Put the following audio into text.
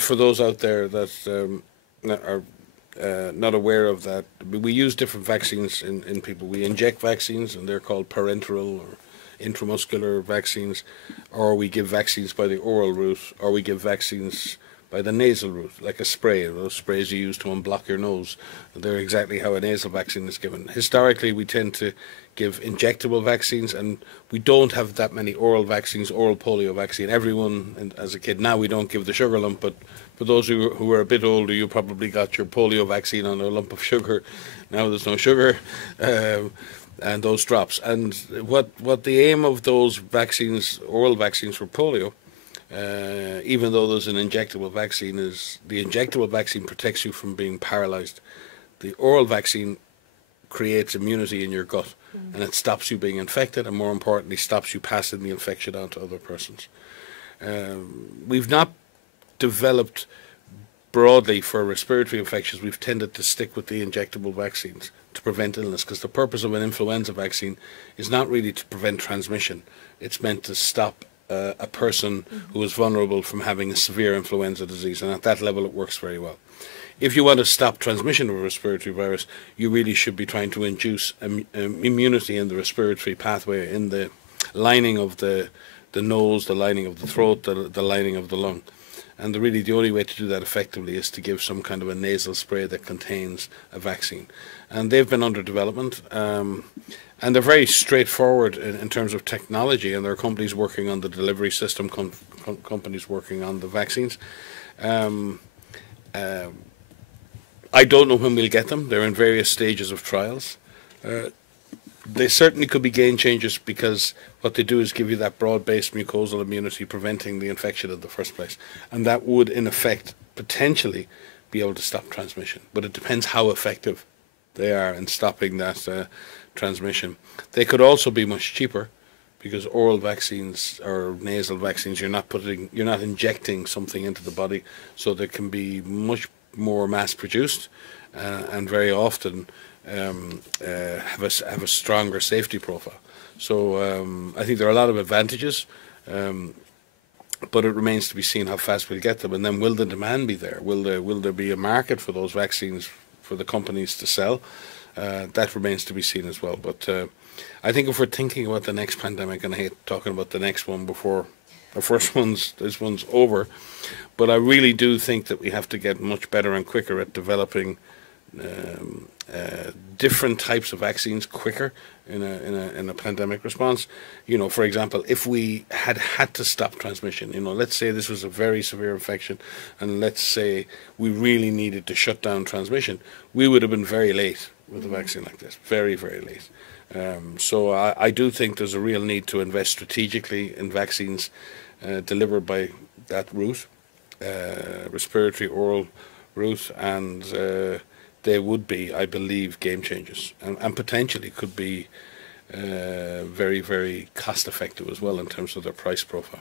for those out there that are not aware of that, we use different vaccines in people. We inject vaccines, and they're called parenteral or intramuscular vaccines, or we give vaccines by the oral route, or we give vaccines by the nasal route, like a spray. Those sprays you use to unblock your nose, they're exactly how a nasal vaccine is given. Historically, we tend to give injectable vaccines, and we don't have that many oral vaccines. Oral polio vaccine, everyone as a kid, now we don't give the sugar lump, but for those who are a bit older, you probably got your polio vaccine on a lump of sugar. Now there's no sugar, and those drops. And what the aim of those vaccines, oral vaccines for polio, even though there's an injectable vaccine, is the injectable vaccine protects you from being paralyzed. The oral vaccine creates immunity in your gut, and it stops you being infected, and more importantly, stops you passing the infection on to other persons. We've not developed broadly for respiratory infections. We've tended to stick with the injectable vaccines to prevent illness, because the purpose of an influenza vaccine is not really to prevent transmission. It's meant to stop a person who is vulnerable from having a severe influenza disease, and at that level it works very well. If you want to stop transmission of a respiratory virus, you really should be trying to induce immunity in the respiratory pathway, in the lining of the nose, the lining of the throat, the lining of the lung. And really the only way to do that effectively is to give some kind of a nasal spray that contains a vaccine. And they've been under development, and they're very straightforward in terms of technology, and there are companies working on the delivery system, companies working on the vaccines. I don't know when we'll get them. They're in various stages of trials. They certainly could be game changers, because what they do is give you that broad-based mucosal immunity, preventing the infection in the first place. And that would, in effect, potentially be able to stop transmission. But it depends how effective they are in stopping that transmission. They could also be much cheaper, because oral vaccines or nasal vaccines, you're not injecting something into the body, so they can be much more mass-produced, and very often have a stronger safety profile. So I think there are a lot of advantages, but it remains to be seen how fast we'll get them, and then will the demand be there? Will there be a market for those vaccines for the companies to sell? That remains to be seen as well. But I think if we're thinking about the next pandemic, and I hate talking about the next one before this one's over, but I really do think that we have to get much better and quicker at developing different types of vaccines quicker in a pandemic response. You know, for example, if we had to stop transmission, you know, let's say this was a very severe infection, and let's say we really needed to shut down transmission, we would have been very late with a vaccine like this, very, very late. So I do think there's a real need to invest strategically in vaccines delivered by that route, respiratory oral route, and they would be, I believe, game changers, and potentially could be very, very cost effective as well in terms of their price profile.